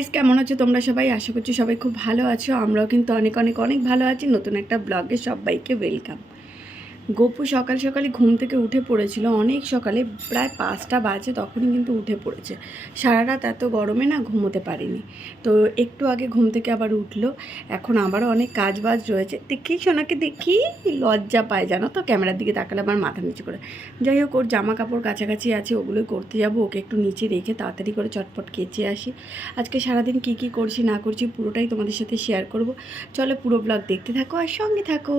Guys, কেমন আছো তোমরা সবাই? আশা করছি সবাই খুব ভালো আছো। আমরাও কিন্তু অনেক অনেক অনেক ভালো আছি। নতুন একটা ব্লগে সবাইকে ওয়েলকাম। গপু সকাল সকালে ঘুম থেকে উঠে পড়েছিল, অনেক সকালে, প্রায় 5টা বাজে, তখনই কিন্তু উঠে পড়েছে। সারা রাত এত গরমে না ঘুমোতে পারিনি, তো একটু আগে ঘুম থেকে আবার উঠলো। এখন আবারও অনেক কাজ বাজ রয়েছে। দেখি সোনাকে দেখি, লজ্জা পায় জানো তো, ক্যামেরার দিকে তাকালে আবার মাথা নিচু করে। যাই হোক, ওর জামা কাপড় কাছাকাছি আছে, ওগুলোই করতে যাবো। ওকে একটু নিচে রেখে তাড়াতাড়ি করে চটপট কেচে আসি। আজকে সারাদিন কি কি করছি না করছি পুরোটাই তোমাদের সাথে শেয়ার করব। চলো পুরো ব্লগ দেখতে থাকো আর সঙ্গে থাকো।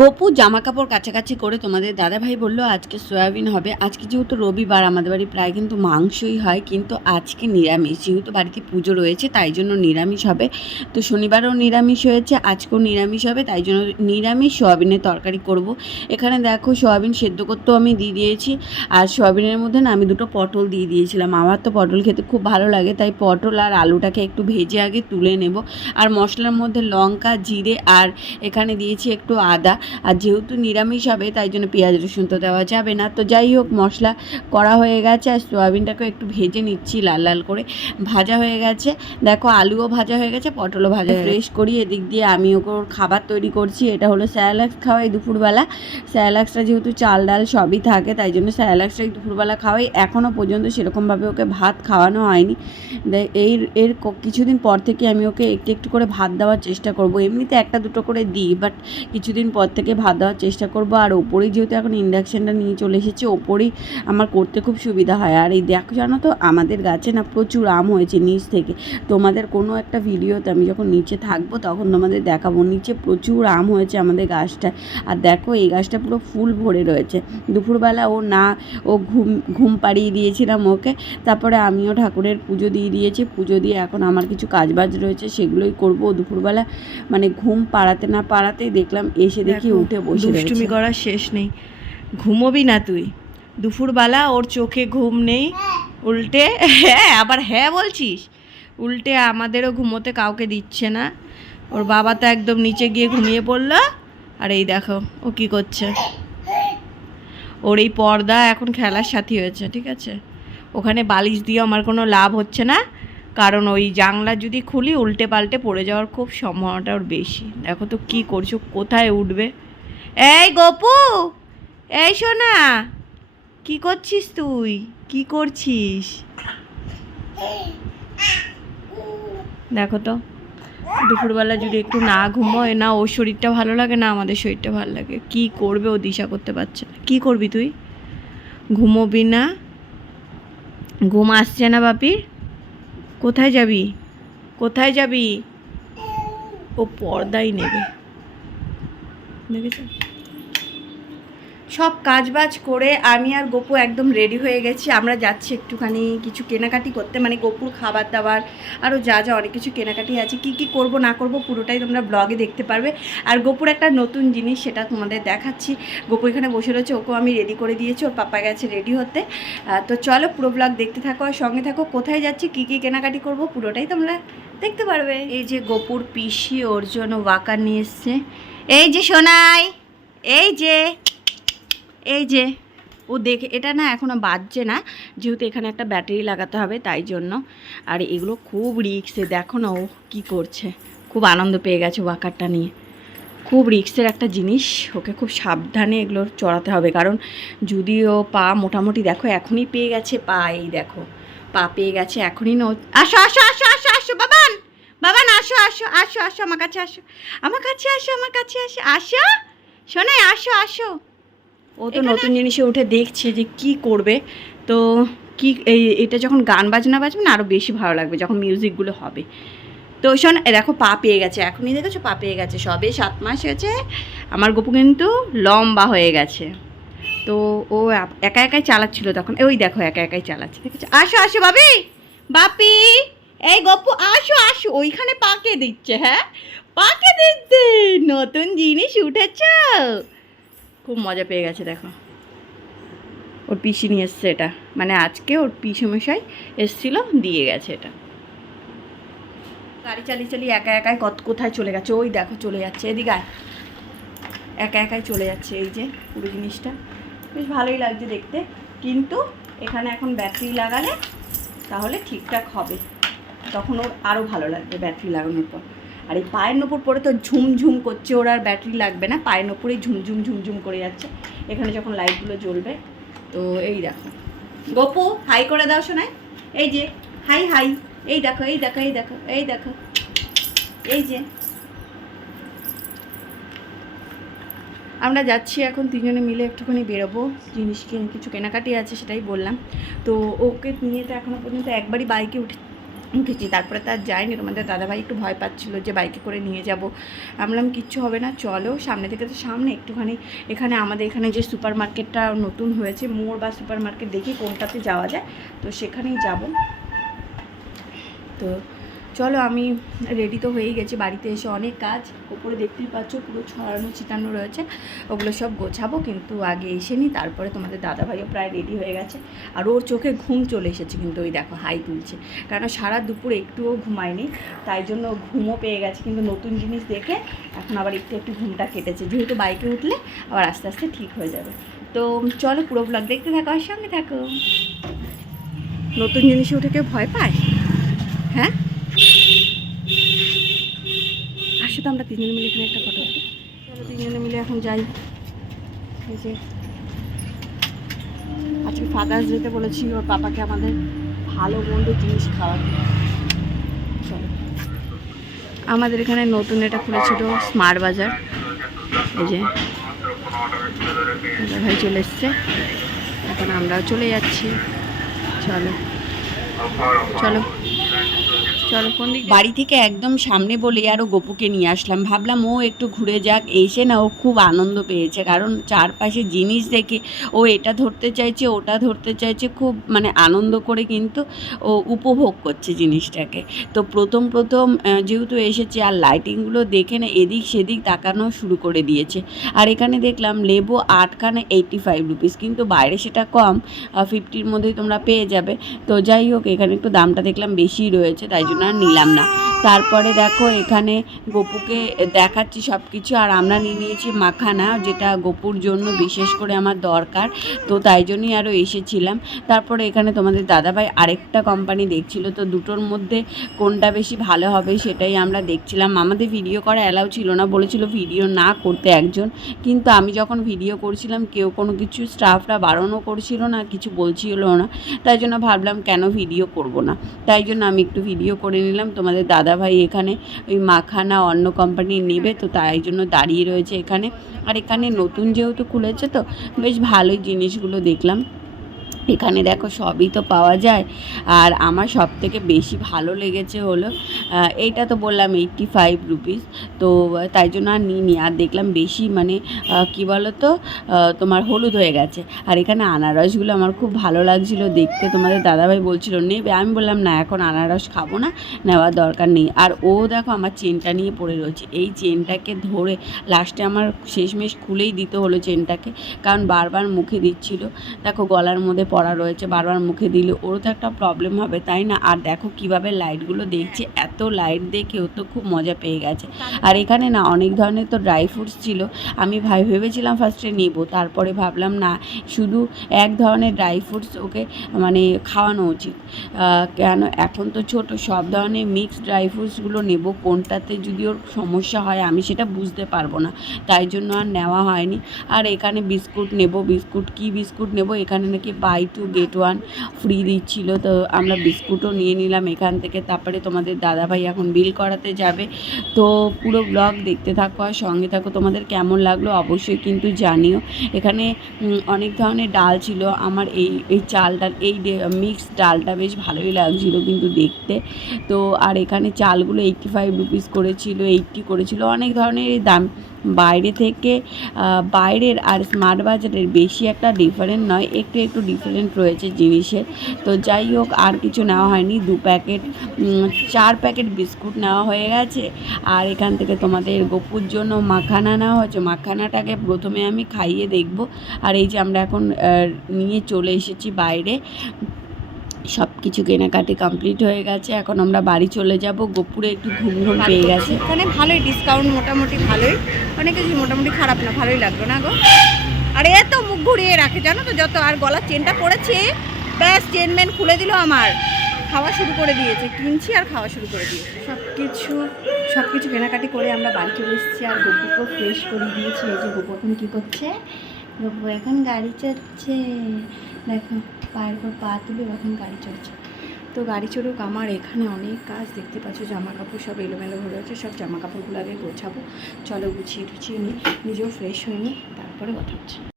গপু জামা কাপড় কাছাকাছি করে তোমাদের দাদাভাই বললো আজকে সয়াবিন হবে। আজকে যেহেতু রবিবার, আমাদের বাড়ি প্রায় কিন্তু মাংসই হয়, কিন্তু আজকে নিরামিষ, যেহেতু বাড়িতে পুজো রয়েছে তাই জন্য নিরামিষ হবে। তো শনিবারও নিরামিষ হয়েছে, আজকেও নিরামিষ হবে, তাই জন্য নিরামিষ সয়াবিনের তরকারি করব। এখানে দেখো সয়াবিন সেদ্ধ করতেও আমি দিয়ে দিয়েছি, আর সয়াবিনের মধ্যে না আমি দুটো পটল দিয়ে দিয়েছিলাম। আমার তো পটল খেতে খুব ভালো লাগে, তাই পটল আর আলুটাকে একটু ভেজে আগে তুলে নেব। আর মশলার মধ্যে লঙ্কা, জিরে আর এখানে দিয়েছি একটু আদা। আর যেহেতু নিরামিষ হবে তাই জন্য পেঁয়াজ রসুন তো দেওয়া যাবে না। তো যাই হোক, মশলা করা হয়ে গেছে, আর সয়াবিনটাকে একটু ভেজে নিচ্ছি, লাল লাল করে ভাজা হয়ে গেছে। দেখো আলুও ভাজা হয়ে গেছে, পটলও ভাজা ফ্রেশ করি। এদিক দিয়ে আমি ওকে খাবার তৈরি করছি। এটা হলো স্যালাক্স খাওয়াই দুপুরবেলা। স্যালাক্সটা যেহেতু চাল ডাল সবই থাকে, তাই জন্য স্যালাক্সটাই দুপুরবেলা খাওয়াই। এখনও পর্যন্ত সেরকমভাবে ওকে ভাত খাওয়ানো হয়নি। এর কিছুদিন পর থেকে আমি ওকে একটু একটু করে ভাত দেওয়ার চেষ্টা করব। এমনিতে একটা দুটো করে দিই, বাট কিছুদিন পর থেকে ভাত দেওয়ার চেষ্টা করব। আর ওপরেই যেহেতু এখন ইন্ডাকশানটা নিয়ে চলে এসেছি, ওপরেই আমার করতে খুব সুবিধা হয়। আর এই দেখো জানো তো, আমাদের গাছে না প্রচুর আম হয়েছে নিচ থেকে। তোমাদের কোনো একটা ভিডিওতে আমি যখন নিচে থাকবো তখন তোমাদের দেখাবো। নিচে প্রচুর আম হয়েছে আমাদের গাছটায়। আর দেখো এই গাছটা পুরো ফুল ভরে রয়েছে। দুপুরবেলা ও ঘুম পাড়িয়ে দিয়েছিলাম ওকে, তারপরে আমিও ঠাকুরের পুজো দিয়ে দিয়েছি। পুজো দিয়ে এখন আমার কিছু কাজবাজ রয়েছে, সেগুলোই করব। দুপুরবেলা মানে ঘুম পাড়াতে না পাড়াতেই দেখলাম এসে দেখি উঠে বসে রয়েছে। দুষ্টুমি করার শেষ নেই। ঘুমোবি না তুই? দুপুরবেলা ওর চোখে ঘুম নেই, উল্টে হ্যাঁ, আবার হ্যাঁ বলছিস। উল্টে আমাদেরও ঘুমোতে কাউকে দিচ্ছে না। ওর বাবা তো একদম নিচে গিয়ে ঘুমিয়ে পড়লো। আর এই দেখো ও কি করছে। ওর এই পর্দা এখন খেলার সাথী হয়েছে, ঠিক আছে? ওখানে বালিশ দিয়ে আমার কোনো লাভ হচ্ছে না, কারণ ওই জানলা যদি খুলি উল্টে পাল্টে পড়ে যাওয়ার খুব সম্ভাবনাটা ওর বেশি। দেখো তো কী করছো, কোথায় উঠবে। এই গপু, এই শোনা, কি করছিস তুই? কি করছিস? দেখো তো, দুপুরবেলা যদি একটু না ঘুমোয় না, ওর শরীরটা ভালো লাগে না আমাদের শরীরটা ভালো লাগে। কি করবে ও দিশা করতে পারছে না। কী করবি তুই? ঘুমোবি না? ঘুম আসছে না বাপির? কোথায় যাবি? কোথায় যাবি? ও পর্দাই নেবে, দেখেছো? সব কাজবাজ করে আমি আর গপু একদম রেডি হয়ে গেছি। আমরা যাচ্ছি একটুখানি কিছু কেনাকাটি করতে, মানে গপুর খাবার দাবার আরও যা যা অনেক কিছু কেনাকাটি আছে। কি কি করব না করব পুরোটাই তোমরা ব্লগে দেখতে পারবে। আর গপুর একটা নতুন জিনিস, সেটা তোমাদের দেখাচ্ছি। গপু এখানে বসে রয়েছে, ওকেও আমি রেডি করে দিয়েছি, ওর পাপা গেছে রেডি হতে। তো চলো পুরো ব্লগ দেখতে থাকো আর সঙ্গে থাকো। কোথায় যাচ্ছি, কি কি কেনাকাটি করব পুরোটাই তোমরা দেখতে পারবে। এই যে গপুর পিসি ওর জন্য ওয়াকার নিয়ে এসছে। এই যে সোনাই, এই যে ও দেখে, এটা না এখনও বাজছে না, যেহেতু এখানে একটা ব্যাটারি লাগাতে হবে তাই জন্য। আর এগুলো খুব রিক্সে, দেখো না ও কী করছে। খুব আনন্দ পেয়ে গেছে ওয়াকারটা নিয়ে। খুব রিক্সের একটা জিনিস, ওকে খুব সাবধানে এগুলো চড়াতে হবে, কারণ যদিও পা মোটামুটি দেখো এখনই পেয়ে গেছে পা, এই দেখো পা পেয়ে গেছে এখনই। আসো আসো আসো আসো আসো বাবান, বাবান আসো আসো আসো আসো আমার কাছে আসো, আমার কাছে আসো, আমার কাছে আসো, আসো শোনাই, আসো আসো। ও তো নতুন জিনিসে উঠে দেখছে যে কি করবে। তো কি এটা যখন গান বাজনা বাজবে না আরও বেশি ভালো লাগবে, যখন মিউজিকগুলো হবে। তো শোন, দেখো পা পেয়ে গেছে এখনই, দেখেছো পা পেয়ে গেছে। সবে 7 মাস হয়েছে আমার গপু, কিন্তু লম্বা হয়ে গেছে। তো ও একা একাই চালাচ্ছিল তখন, ওই দেখো একা একাই চালাচ্ছে, দেখেছো? আসো আসো বাবি, বাপি, এই গপু আসো আসো। ওইখানে পাকে দিচ্ছে, হ্যাঁ পাকে দিচ্ছে, নতুন জিনিস উঠেছ। খুব মজা পেয়ে গেছে। দেখো ওর পিসি নিয়ে এসছে এটা, মানে আজকে ওর পিসেমশাই এসছিল, দিয়ে গেছে এটা। গাড়ি চালিয়ে চালিয়ে একা একাই কোথায় চলে গেছে, ওই দেখো চলে যাচ্ছে, এদিকে একা একাই চলে যাচ্ছে। এই যে পুরো জিনিসটা বেশ ভালোই লাগছে দেখতে, কিন্তু এখানে এখন ব্যাটারি লাগালে তাহলে ঠিকঠাক হবে। তখন ওর আরও ভালো লাগবে ব্যাটারি লাগানোর পর। আর এই পায়ের নপুর পরে তো ঝুমঝুম করছে, ওর আর ব্যাটারি লাগবে না, পায়ের নপুরেই ঝুমঝুম ঝুমঝুম করে যাচ্ছে এখানে যখন লাইটগুলো জ্বলবে। তো এই দেখো গপু হাই করে দাও শোনায়, এই যে হাই হাই, এই দেখো এই দেখো এই দেখো এই দেখো, এই যে আমরা যাচ্ছি এখন তিনজনে মিলে একটুখানি বেরোবো, জিনিস কিছু কেনাকাটি আছে সেটাই বললাম। তো ওকে নিয়ে তো এখনও পর্যন্ত একবারই বাইকে উঠেছি, তারপরে তার যায়নি। তোমাদের দাদাভাই একটু ভয় পাচ্ছিলো যে বাইকে করে নিয়ে যাব। আমি বললাম কিচ্ছু হবে না, চলো সামনে থেকে, তো সামনে একটুখানি এখানে আমাদের এখানে যে সুপার মার্কেটটা নতুন হয়েছে, মোড় বা সুপার মার্কেট দেখি কোনটাতে যাওয়া যায়, তো সেখানেই যাব। তো চলো আমি রেডি তো হয়েই গেছি, বাড়িতে এসে অনেক কাজ, ওপরে দেখতেই পাচ্ছ পুরো ছড়ানো ছিটানো রয়েছে, ওগুলো সব গোছাবো। কিন্তু আগে এসে নিই, তারপরে তোমাদের দাদাভাইও প্রায় রেডি হয়ে গেছে। আর ওর চোখে ঘুম চলে এসেছে, কিন্তু ওই দেখো হাই তুলছে, কারণ সারা দুপুর একটুও ঘুমায়নি, তাই জন্য ঘুমও পেয়ে গেছে। কিন্তু নতুন জিনিস দেখে এখন আবার একটু ঘুমটা কেটেছে, যেহেতু বাইকে উঠলে আবার আস্তে আস্তে ঠিক হয়ে যাবে। তো চলো পুরো ব্লগ দেখতে থাকো, আর সঙ্গে থাকো। নতুন জিনিসে উঠে কেউ ভয় পায়? হ্যাঁ, আসো তো আমরা তিনজনে মিলে এখানে একটা ফটো তুলি। চলো তিনজনে মিলে এখন যাই। এই যে আজকে ফাদার্স ডেতে বলেছি ওর পাপাকে আমাদের ভালো মন্দ জিনিস খাওয়াতে। চলো, আমাদের এখানে নতুন এটা খুলেছিল স্মার্ট বাজার, এই যে ভাই চলে এসছে, এখন আমরাও চলে যাচ্ছি। চলো চলো চলো, কোন দিকে? বাড়ি থেকে একদম সামনে বলে আরও গপুকে নিয়ে আসলাম, ভাবলাম ও একটু ঘুরে যাক। এসে না ও খুব আনন্দ পেয়েছে, কারণ চারপাশে জিনিস দেখে ও এটা ধরতে চাইছে ওটা ধরতে চাইছে, খুব মানে আনন্দ করে কিন্তু ও উপভোগ করছে জিনিসটাকে। তো প্রথম যেহেতু এসেছে, আর লাইটিংগুলো দেখে না এদিক সেদিক তাকানো শুরু করে দিয়েছে। আর এখানে দেখলাম লেবু 8খানা 85 রুপিস, কিন্তু বাইরে সেটা কম, 50-র মধ্যেই তোমরা পেয়ে যাবে। তো যাই হোক, এখানে একটু দামটা দেখলাম বেশি রয়েছে, তাই জন্য আর নিলাম না। তারপরে দেখো এখানে গপুকে দেখাচ্ছি সব কিছু, আর আমরা নিয়ে নিয়েছি মাখানা, যেটা গপুর জন্য বিশেষ করে আমার দরকার, তো তাই জন্যই আরও এসেছিলাম। তারপরে এখানে তোমাদের দাদাভাই আরেকটা কোম্পানি দেখছিল, তো দুটোর মধ্যে কোনটা বেশি ভালো হবে সেটাই আমরা দেখছিলাম। আমাদের ভিডিও করা অ্যালাউ ছিল না, বলেছিল ভিডিও না করতে একজন, কিন্তু আমি যখন ভিডিও করছিলাম কেউ কোনো কিছু স্টাফরা বারণও করছিল না, কিছু বলছিল না, তাই জন্য ভাবলাম কেন ভিডিও করব না, তাই জন্য আমি একটু ভিডিও করে নিলাম। তোমাদের দাদাভাই এখানে ওই মাখানা অন্য কোম্পানি নেবে, তো তাই জন্য দাঁড়িয়ে রয়েছে এখানে। আর এখানে নতুন যেহেতু খুলেছে, তো বেশ ভালোই জিনিসগুলো দেখলাম। এখানে দেখো সবই তো পাওয়া যায়, আর আমার সব থেকে বেশি ভালো লেগেছে হলো এইটা, তো বললাম 85 রুপিস, তো তাই জন্য আর নিইনি। আর দেখলাম বেশি মানে কী বলো তো, তোমার হলুদ হয়ে গেছে। আর এখানে আনারসগুলো আমার খুব ভালো লাগছিলো দেখতে, তোমাদের দাদাভাই বলছিল নেবে, আমি বললাম না এখন আনারস খাবো না, নেওয়ার দরকার নেই। আর ও দেখো আমার চেনটা নিয়ে পড়ে রয়েছে, এই চেনটাকে ধরে লাস্টে আমার শেষমেশ খুলেই দিতে হলো চেনটাকে, কারণ বারবার মুখে দিচ্ছিল। দেখো গলার মধ্যে পড়া রয়েছে, বারবার মুখে দিলে ওরও তো একটা প্রবলেম হবে, তাই না? আর দেখো কিভাবে লাইটগুলো দেখছে, এত লাইট দেখে ও তো খুব মজা পেয়ে গেছে। আর এখানে না অনেক ধরনের তো ড্রাই ফ্রুটস ছিল, আমি ভেবেছিলাম ফার্স্টে নেব, তারপরে ভাবলাম না, শুধু এক ধরনের ড্রাই ফ্রুটস ওকে মানে খাওয়ানো উচিত, কেন এখন তো ছোট, সব ধরনের মিক্সড ড্রাই ফ্রুটসগুলো নেব, কোনটাতে যদি ওর সমস্যা হয় আমি সেটা বুঝতে পারবো না, তাই জন্য আর নেওয়া হয়নি। আর এখানে বিস্কুট নেব, কি বিস্কুট নেব, এখানে নাকি বাই 2 get 1 ফ্রি দিচ্ছিল, তো আমরা বিস্কুটও নিয়ে নিলাম এখান থেকে। তারপরে তোমাদের দাদাভাই এখন বিল করাতে যাবে, তো পুরো ব্লগ দেখতে থাকো আর সঙ্গে থাকো। তোমাদের কেমন লাগলো অবশ্যই কিন্তু জানিও। এখানে অনেক ধরনের ডাল ছিল, আমার এই চালটা, এই মিক্সড ডালটা বেশ ভালোই লাগছিলো কিন্তু দেখতে। তো আর এখানে চালগুলো 85 রুপিস করেছিল, 80 করেছিল, অনেক ধরনের দাম। বাইরে থেকে বাইরের আর স্মার্ট বাজারের বেশি একটা ডিফারেন্ট নয়, একটু ডিফারেন্ট রয়েছে জিনিসের। তো যাই হোক, আর কিছু নেওয়া হয়নি, 4 প্যাকেট বিস্কুট নেওয়া হয়ে গেছে। আর এখান থেকে তোমাদের গপুর জন্য মাখানা নেওয়া হয়েছে, মাখানাটাকে প্রথমে আমি খাইয়ে দেখব। আর এই যে আমরা এখন নিয়ে চলে এসেছি বাইরে, সব কিছু কেনাকাটি কমপ্লিট হয়ে গেছে, এখন আমরা বাড়ি চলে যাব। গপুরে একটু ঘুম পেয়ে গেছে, এখানে ভালোই ডিসকাউন্ট, মোটামুটি ভালোই, অনেক কিছু মোটামুটি খারাপ না, ভালোই লাগলো না গো। আর এ তো মুখ ঘুরিয়ে রাখে জানো তো, যত আর গলার চেনটা পড়েছে ব্যাস চেনমেন খুলে দিল আমার, খাওয়া শুরু করে দিয়েছে, কিনছি আর খাওয়া শুরু করে দিয়েছে। সব কিছু কেনাকাটি করে আমরা বাড়ি চলে এসেছি আর গপুকেও ফ্রেশ করে দিয়েছি। এই যে গপু এখন কী করছে, গপু এখন গাড়ি চড়ছে, দেখো পায়ের উপর পা তুলে এখন গাড়ি চড়ছে। তো গাড়ি চড়ুক, আমার এখানে অনেক কাজ দেখতে পাচ্ছ, জামা কাপড় সব এলোমেলো হয়ে আছে, সব জামা কাপড়গুলো আগে গোছাবো। চলো গুছিয়ে টুছিয়ে নিই, নিজেও ফ্রেশ হয়ে নিই, তারপরে কথা হচ্ছে।